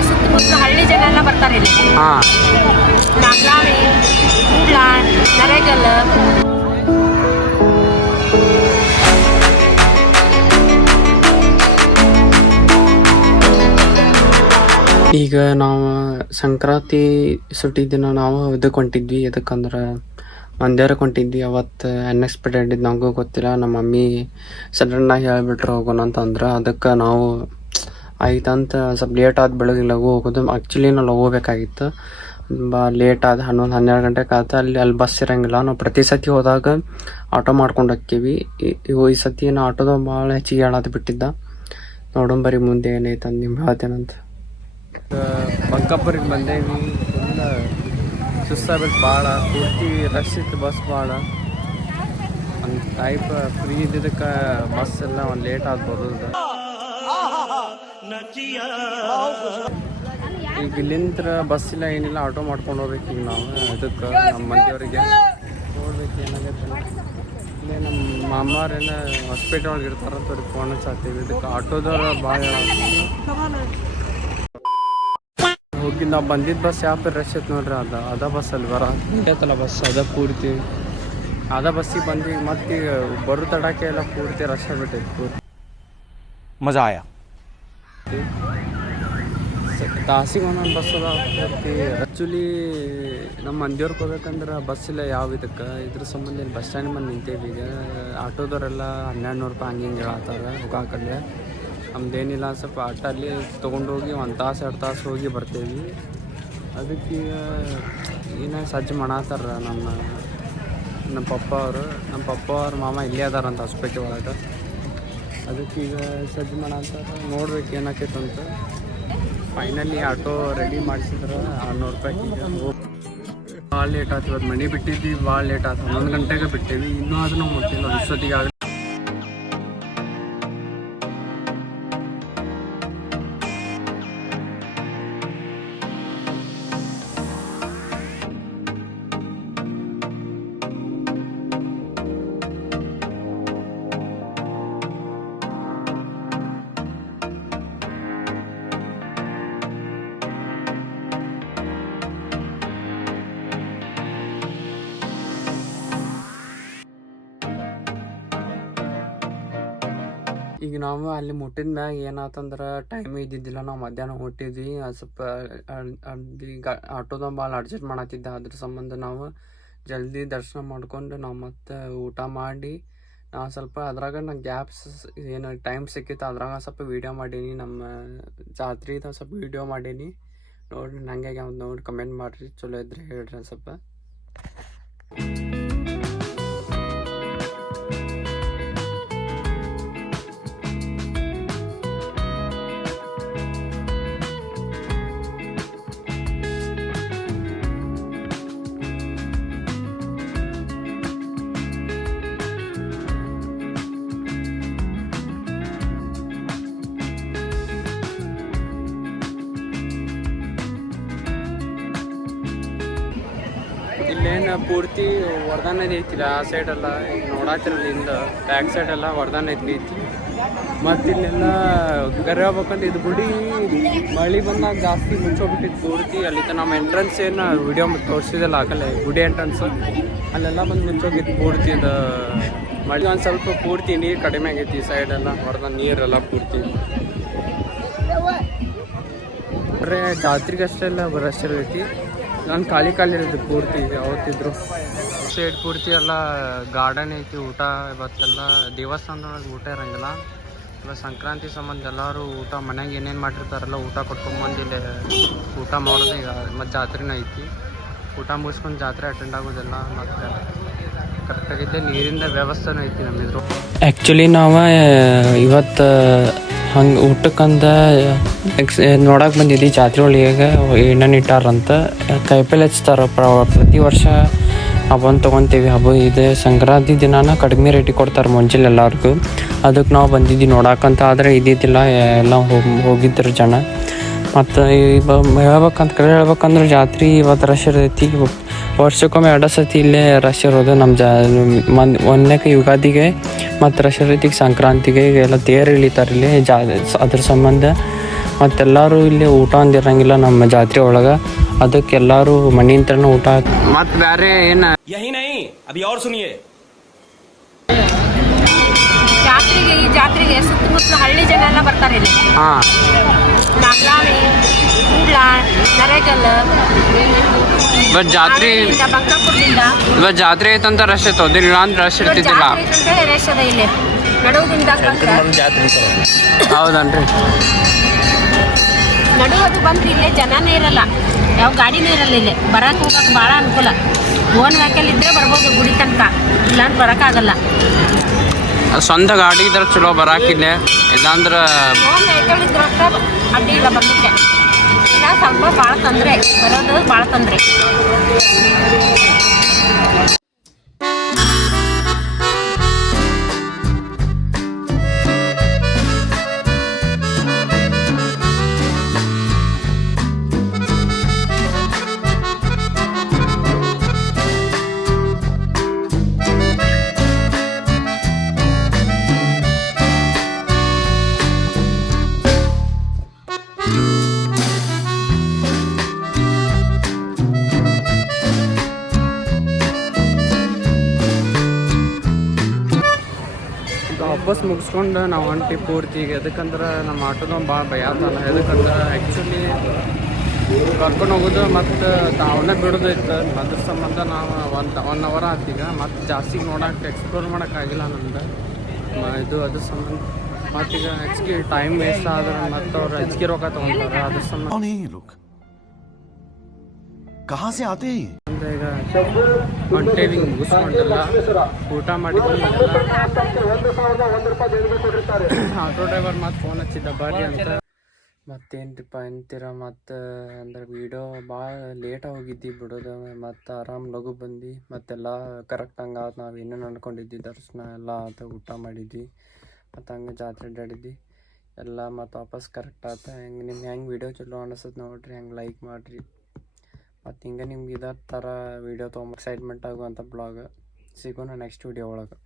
ಸುತ್ತಮುತ್ತ ಹಳ್ಳಿ ಜನ ಎಲ್ಲ ಬರ್ತಾರೆ ಇಲ್ಲಿ. ಹಾಂ. ನಾಗ್ಲಾವಿ ಕೂಡ್ಲ ನರೇಗಲ್. ಈಗ ನಾವು ಸಂಕ್ರಾಂತಿ ಸುಟ್ಟಿ ದಿನ ನಾವು ಇದಕ್ಕೆ ಹೊಂಟಿದ್ವಿ ಎದಕ್ಕಂದ್ರೆ ಒಂದೇರ ಹೊಂಟಿದ್ವಿ ಅವತ್ತು ಅನ್ಎಕ್ಸ್ಪೆಕ್ಟೆಡ್ ಇದ್ದು ನಮಗೂ ಗೊತ್ತಿಲ್ಲ. ನಮ್ಮ ಮಮ್ಮಿ ಸಡನ್ನಾಗಿ ಹೇಳ್ಬಿಟ್ರೆ ಹೋಗೋಣ ಅಂತಂದ್ರೆ. ಅದಕ್ಕೆ ನಾವು ಆಯ್ತಂತ ಸ್ವಲ್ಪ ಲೇಟ್ ಆದ ಬೆಳಗ್ಗೆ ಲಘು ಹೋಗೋದು. ಆ್ಯಕ್ಚುಲಿ ನಾವು ಲಘು ಹೋಗ್ಬೇಕಾಗಿತ್ತು. ಲೇಟ್ ಆದ ಹನ್ನೊಂದು, ಹನ್ನೆರಡು ಗಂಟೆಗೆ ಆತ ಅಲ್ಲಿ ಅಲ್ಲಿ ಬಸ್ ಇರಂಗಿಲ್ಲ. ನಾವು ಪ್ರತಿ ಸತಿ ಹೋದಾಗ ಆಟೋ ಮಾಡ್ಕೊಂಡು ಹೋಕ್ಕೀವಿ. ಈ- ಸತಿ ನಾ ಆಟೋದ ಭಾಳ ಹೆಚ್ಚಿಗೆ ಹೇಳೋದು ಬಿಟ್ಟಿದ್ದ. ನೋಡೋಣ ಬರಿ ಮುಂದೆ ಏನೈತೆ ಅಂತ ನಿಮ್ಗೆ ಹೇಳ್ತೇನಂತ ಬಂಕಪ್ಪರಿಗೆ ಬಂದೇವಿ. ಸುಸ್ತಾಗ ಭಾಳ ಪೂರ್ತಿ ರಶ್ ಇತ್ತು ಬಸ್ ಭಾಳ ಒಂದು ಟೈಪ್ ಫ್ರೀ ಇದ್ದಿದ್ದಕ್ಕೆ ಬಸ್ ಎಲ್ಲ ಒಂದು ಲೇಟ್ ಆಗ್ಬೋದು ಈಗ ಇಲ್ಲಿಂದ ಬಸ್ ಇಲ್ಲ ಏನಿಲ್ಲ ಆಟೋ ಮಾಡ್ಕೊಂಡು ಹೋಗ್ಬೇಕು ಈಗ ನಾವು. ಅದಕ್ಕೆ ನಮ್ಮ ಮನೆಯವರಿಗೆ ನೋಡ್ಬೇಕು ಏನಾಗೈತೆ ಇಲ್ಲೇ ನಮ್ಮ ಮಾಮಾರೇನ ಹಾಸ್ಪಿಟಲ್ ಒಳಗೆ ಇರ್ತಾರಂತ ಅವ್ರಿಗೆ ಫೋನ್ ಹಚ್ಚಾತೀವಿ ಇದಕ್ಕೆ ಆಟೋದವ್ರ ಭಾಳ ಹೋಗಿ ನಾವು ಬಂದಿದ್ದ ಬಸ್ ಯಾವ ರಶ್ ಐತೆ ನೋಡ್ರಿ ಅದ ಅದ ಬಸ್ ಅಲ್ಲಿ ಬರ. ಐತಲ್ಲ ಬಸ್ ಅದ ಪೂರ್ತಿ. ಅದ ಬಸ್ಸಿಗೆ ಬಂದು ಈಗ ಮತ್ತೆ ಬರು ತಡಕ್ಕೆ ಎಲ್ಲ ಪೂರ್ತಿ ರಶ್ ಆಗ್ಬಿಟ್ಟೈತೆ ಪೂರ್ತಿ. ಮಜಾ ಆಯಾ? ತಾಸಿಗೆ ಒಂದೊಂದು ಬಸ್ ಅದ ಆ್ಯಕ್ಚುಲಿ ನಮ್ಮ ಮಂದಿಯವ್ರಿಗೆ ಹೋಗ್ಬೇಕಂದ್ರೆ ಬಸ್ ಇಲ್ಲ ಯಾವ ಇದಕ್ಕೆ. ಇದ್ರ ಸಂಬಂಧ ಬಸ್ ಸ್ಟ್ಯಾಂಡ್ ಬಂದು ನಿಂತೇವಿ. ಈಗ ಆಟೋದವರೆಲ್ಲ ಹನ್ನೆರಡು ನೂರು ರೂಪಾಯಿ ಹಂಗೆ ಹಿಂಗೆ ಹೇಳತ್ತಾರ ಹೋಗಾಕಲ್ಲೇ ನಮ್ದೇನಿಲ್ಲ ಸ್ವಲ್ಪ ಅಲ್ಲಿ ತೊಗೊಂಡೋಗಿ ಒಂದು ತಾಸು, ಎರಡು ತಾಸು ಹೋಗಿ ಬರ್ತೇವಿ. ಅದಕ್ಕೆ ಏನೇ ಸಜ್ಜು ಮಾಡತ್ತಾರ ನಮ್ಮ ನಮ್ಮ ಪಪ್ಪ ಅವರು. ನಮ್ಮ ಪಪ್ಪ ಅವ್ರ ಮಾಮ ಇಲ್ಲೇ ಅದಾರಂತ ಹೊಸಪೇಟೆ ಒಳಗೆ. ಅದಕ್ಕೆ ಈಗ ಸಜ್ಜು ಮಾಡಂತ ನೋಡ್ಬೇಕು ಏನಾಕೈತೆ ಅಂತ. ಫೈನಲಿ ಆಟೋ ರೆಡಿ ಮಾಡಿಸಿದ್ರೆ ಆರ್ನೂರು ರೂಪಾಯಿ ಭಾಳ ಲೇಟ್ ಆಯ್ತು ಇವತ್ತು ಮನೆ ಬಿಟ್ಟಿದ್ವಿ ಭಾಳ ಲೇಟ್ ಆಯ್ತು. ಹನ್ನೊಂದು ಗಂಟೆಗೆ ಬಿಟ್ಟೇವಿ. ಇನ್ನೂ ಅದನ್ನು ಮುಟ್ಟಿಲ್ಲ. ಇಷ್ಟೊತ್ತಿಗೆ ಈಗ ನಾವು ಅಲ್ಲಿ ಮುಟ್ಟಿದ ಮ್ಯಾಗ ಏನಾತಂದ್ರೆ ಟೈಮ್ ಇದ್ದಿದ್ದಿಲ್ಲ. ನಾವು ಮಧ್ಯಾಹ್ನ ಹುಟ್ಟಿದ್ವಿ ಸ್ವಲ್ಪ ಅಲ್ಲಿ ಆಟೋದ ಭಾಳ ಅಡ್ಜಸ್ಟ್ ಮಾಡತ್ತಿದ್ದ ಅದ್ರ ಸಂಬಂಧ ನಾವು ಜಲ್ದಿ ದರ್ಶನ ಮಾಡ್ಕೊಂಡು ನಾವು ಮತ್ತೆ ಊಟ ಮಾಡಿ, ನಾವು ಸ್ವಲ್ಪ ಅದ್ರಾಗ ನಂಗೆ ಗ್ಯಾಪ್ಸ್ ಏನು ಟೈಮ್ ಸಿಕ್ಕಿತ್ತು ಅದ್ರಾಗ ಸ್ವಲ್ಪ ವೀಡಿಯೋ ಮಾಡೀನಿ. ನಮ್ಮ ಜಾತ್ರೆದ ಸ್ವಲ್ಪ ವೀಡಿಯೋ ಮಾಡೀನಿ. ನೋಡಿ ನಂಗೆ ನೋಡಿ ಕಮೆಂಟ್ ಮಾಡಿರಿ. ಚಲೋ ಇದ್ರೆ ಹೇಳ್ರಿ ಸ್ವಲ್ಪ. ಪೂರ್ತಿ ವರದಾನ ಐತಿಲ್ಲ ಆ ಸೈಡ್ ಎಲ್ಲ. ಈಗ ನೋಡಾತಿರಲ್ಲ ಹಿಂದ ಬ್ಯಾಕ್ ಸೈಡ್ ಎಲ್ಲ ವರದಾನ ಐತಿ ಐತಿ. ಮತ್ತು ಇಲ್ಲೆಲ್ಲ ಹೋಗ್ಬೇಕಂದ್ರೆ ಇದು ಗುಡಿ ಮಳೆ ಬಂದಾಗ ಜಾಸ್ತಿ ಮುಚ್ಚೋಗ್ಬಿಟ್ಟಿತ್ತು. ಪೂರ್ತಿ ಅಲ್ಲಿ ನಮ್ಮ ಎಂಟ್ರೆನ್ಸ್ ಏನು ವಿಡಿಯೋ ತೋರಿಸಿದಲ್ಲ ಆಗಲ್ಲ ಗುಡಿ ಎಂಟ್ರೆನ್ಸ್ ಅಲ್ಲೆಲ್ಲ ಬಂದು ಮುಚ್ಚೋಗಿತ್ತು ಪೂರ್ತಿ ಇದು ಮಳೆ. ಒಂದು ಸ್ವಲ್ಪ ಪೂರ್ತಿ ನೀರು ಕಡಿಮೆ ಆಗೈತಿ ಈ ಸೈಡ್ ಎಲ್ಲ. ಹೊರದ ನೀರೆಲ್ಲ ಪೂರ್ತಿ. ಬರೇ ಜಾತ್ರೆಗೆ ಅಷ್ಟೇ ಎಲ್ಲ ರಶ್ ಇರ್ತೈತಿ ನಾನು ಖಾಲಿ ಖಾಲಿ ಇರೋದು ಪೂರ್ತಿ ಯಾವತ್ತಿದ್ರು. ಸೈಡ್ ಪೂರ್ತಿ ಎಲ್ಲ ಗಾರ್ಡನ್ ಐತಿ ಊಟ ಇವತ್ತೆಲ್ಲ ದೇವಸ್ಥಾನದೊಳಗೆ ಊಟ ಇರಂಗಿಲ್ಲ. ಇಲ್ಲ ಸಂಕ್ರಾಂತಿ ಸಂಬಂಧ ಎಲ್ಲರೂ ಊಟ ಮನ್ಯಾಗ ಏನೇನು ಮಾಡಿರ್ತಾರಲ್ಲ ಊಟ ಕೊಟ್ಕೊಂಬಂದು ಇಲ್ಲಿ ಊಟ ಮಾಡೋದು ಈಗ ಮತ್ತು ಜಾತ್ರೆನೂ ಐತಿ. ಊಟ ಮುಗಿಸ್ಕೊಂಡು ಜಾತ್ರೆ ಅಟೆಂಡ್ ಆಗೋದೆಲ್ಲ ಮತ್ತು ಕರೆಕ್ಟಾಗಿದ್ದೆ. ನೀರಿನ ವ್ಯವಸ್ಥೆನೂ ಐತಿ ನಮ್ಮಿದ್ರು ಆ್ಯಕ್ಚುಲಿ ನಾವು ಇವತ್ತು ಹಂಗೆ ಊಟಕ್ಕಂದ ಎಕ್ಸ್ ನೋಡಕ್ಕೆ ಬಂದಿದ್ದು ಜಾತ್ರೆ ಒಳಗೆ ಏನೇನು ಇಟ್ಟಾರಂತ. ಕಾಯಿಪಲ್ಲೆ ಹಚ್ತಾರೆ ಪ್ರ- ಪ್ರತಿ ವರ್ಷ ಹಬ್ಬನ ತೊಗೊತೀವಿ, ಹಬ್ಬ ಇದೆ, ಸಂಕ್ರಾಂತಿ ದಿನಾನ ಕಡಿಮೆ ರೇಟಿಗೆ ಕೊಡ್ತಾರೆ ಮುಂಚೆಲಿ ಎಲ್ಲರಿಗೂ. ಅದಕ್ಕೆ ನಾವು ಬಂದಿದ್ವಿ ನೋಡಕ್ಕಂತ ಆದರೆ ಇದ್ದಿದ್ದಿಲ್ಲ ಎಲ್ಲ ಹೋಗಿ ಹೋಗಿದ್ರು ಜನ. ಮತ್ತು ಹೇಳ್ಬೇಕಂತ ಕಡೆ ಹೇಳ್ಬೇಕಂದ್ರೆ ಜಾತ್ರೆ ಇವತ್ತು ರಶ್ ಇರ್ತೈತಿ. ವರ್ಷಕ್ಕೊಮ್ಮೆ ಎರಡು ಸತಿ ಇಲ್ಲೇ ರಶ್ ಇರೋದು ನಮ್ಮ ಜಾ ಮನ್ ಒಂದನೇಕ ಯುಗಾದಿಗೆ ಮತ್ತು ರಶ್ ಇರ್ತೈತಿ ಸಂಕ್ರಾಂತಿಗೆ, ಎಲ್ಲ ತೇರು ಇಳಿತಾರೆ ಇಲ್ಲಿ. ಜಾ ಅದ್ರ ಸಂಬಂಧ ಮತ್ತೆಲ್ಲರೂ ಇಲ್ಲಿ ಊಟ ಅಂದಿರಂಗಿಲ್ಲ ನಮ್ಮ ಜಾತ್ರೆ ಒಳಗೆ. ಅದಕ್ಕೆ ಎಲ್ಲರೂ ಮನೆಯಿಂದನ ಊಟ ಮತ್ತೆ ಬೇರೆ ಏನು? ಯಹಿ ನಹಿ ಅದು ಔರ್ ಸುನಿಯೇ. ಜಾತ್ರೆಗೆ ಈ ಜಾತ್ರೆಗೆ ಸುತ್ತಮುತ್ತ ಹಳ್ಳಿ ಜನ ಎಲ್ಲ ಬರ್ತಾರೆ ಇಲ್ಲಿ. ಹಾ. ನಾಗ್ಲಾವಿ ಕೂಡ್ಲ ನರೇಗಲ್. ಇವತ್ತು ಜಾತ್ರೆ ಆಮೇಲಿಂದ, ಬಂಕಾಪುರದಿಂದ. ಇವತ್ತು ಜಾತ್ರೆ ಐತಂತ ರಶ್ ಇರ್ತದಿಲ್ಲ ಅಂತ ರಶ್ ಇರ್ತಿದ್ದಿಲ್ಲ. ಜಾತ್ರೆ ಇದ್ದಂತೆ ರೇಷ್ ಅದ ಇಲ್ಲಿ. ನಡುವಿಂದ ಜಾತ್ರೆ ಹೌದನ್ರಿ. ನಡುವದು ಬಂದ್ರೆ ಇಲ್ಲೇ ಜನನೇ ಇರಲ್ಲ. ಯಾವ ಗಾಡಿನೂ ಇರಲ್ಲ ಇಲ್ಲಿ. ಬರಕ್ಕೆ ಹೋಗಕ್ಕೆ ಭಾಳ ಅನುಕೂಲ. ಓನ್ ವೆಹಿಕಲ್ ಇದ್ರೆ ಬರ್ಬೋದು ಗುಡಿ ತನಕ. ಇಲ್ಲಾಂದ್ರೆ ಬರೋಕ್ಕಾಗಲ್ಲ. ಸ್ವಂತ ಗಾಡಿ ಇದ್ರೆ ಚಲೋ ಬರಾಕಿಲ್ಲ ಇಲ್ಲಾಂದ್ರೆ ಓನ್ ವೆಹಿಕಲ್ ಇದ್ರೆ ಅಷ್ಟೇ ಅಡ್ಡಿ ಇಲ್ಲ ಬರ್ಲಿಕ್ಕೆ ಇಲ್ಲ ಸ್ವಲ್ಪ ಭಾಳ ತೊಂದರೆ. ಬರೋದು ಭಾಳ ತೊಂದರೆ. ವಾಪಸ್ ಮುಗಿಸ್ಕೊಂಡು ನಾವು ಹೊಂಟಿ ಈಗ ಎದಕ್ಕಂದ್ರೆ ನಮ್ಮ ಆಟೋದ ಭಾಳ ಭಯ ಆತಲ್ಲ ಎದಕ್ಕಂದ್ರೆ ಆ್ಯಕ್ಚುಲಿ ಕರ್ಕೊಂಡು ಹೋಗೋದು ಮತ್ತು ತಾವನ್ನೇ ಬಿಡೋದೈತೆ. ಅದ್ರ ಸಂಬಂಧ ನಾವು ಒಂದು ಒನ್ ಅವರ್ ಆತೀಗ ಮತ್ತು ಜಾಸ್ತಿ ನೋಡಕ್ಕೆ ಎಕ್ಸ್ಪ್ಲೋರ್ ಮಾಡೋಕ್ಕಾಗಿಲ್ಲ ನಮ್ದು. ಇದು ಅದ್ರ ಸಂಬಂಧ. ಮತ್ತೀಗ ಹೆಚ್ಚಿಗೆ ಟೈಮ್ ವೇಸ್ಟ್ ಆದ್ರೆ ಮತ್ತು ಅವ್ರು ಹೆಚ್ಚಿಗೆ ರೊಕ್ಕ ತೊಗೊಂತಾರೆ. ಅದ್ರ ಸಂಬಂಧ ಬಂದ ಈಗ ಕಾಂಟೇವಿಂಗ್ ಮುಗಿಸ್ಕೊಂಡೆಲ್ಲ ಊಟ ಮಾಡಿದ್ವಿ ಆಟೋ ಡ್ರೈವರ್ ಮತ್ತು ಫೋನ್ ಹಚ್ಚಿದ್ದ ಬರ್ರಿ ಅಂತ. ಮತ್ತೇನ್ರಿಪ್ಪ ಅಂತೀರ? ಮತ್ತು ಅಂದ್ರೆ ವೀಡಿಯೋ ಭಾಳ ಲೇಟಾಗಿ ಹೋಗಿದ್ದಿ ಬಿಡೋದು, ಮತ್ತು ಆರಾಮ್ ಲಘು ಬಂದು ಮತ್ತೆಲ್ಲ ಕರೆಕ್ಟ್ ಹಂಗೆ ನಾವು ಏನು ಅಂದ್ಕೊಂಡಿದ್ವಿ ದರ್ಶನ ಎಲ್ಲ ಅಂತ ಊಟ ಮಾಡಿದ್ವಿ, ಮತ್ತು ಹಂಗೆ ಜಾತ್ರೆ ಅಡ್ಡಾಡಿದ್ವಿ ಎಲ್ಲ ಮತ್ತು ವಾಪಸ್ ಕರೆಕ್ಟ್ ಆತ. ಹೆಂಗೆ ನಿಮ್ಮ ಹೆಂಗೆ ವೀಡಿಯೋ ಚಲೋ ಅನ್ನಿಸ್ತದೆ ನೋಡಿರಿ, ಹೆಂಗೆ ಲೈಕ್ ಮಾಡಿರಿ. ಮತ್ತು ಹಿಂಗೆ ನಿಮ್ಗೆ ಇದೇ ಥರ ವೀಡಿಯೋ ತೊಗೊಂಬ ಎಕ್ಸೈಟ್ಮೆಂಟ್ ಆಗುವಂಥ ಬ್ಲಾಗ್ ಸಿಗೋಣ ನೆಕ್ಸ್ಟ್ ವೀಡಿಯೋ ಒಳಗೆ.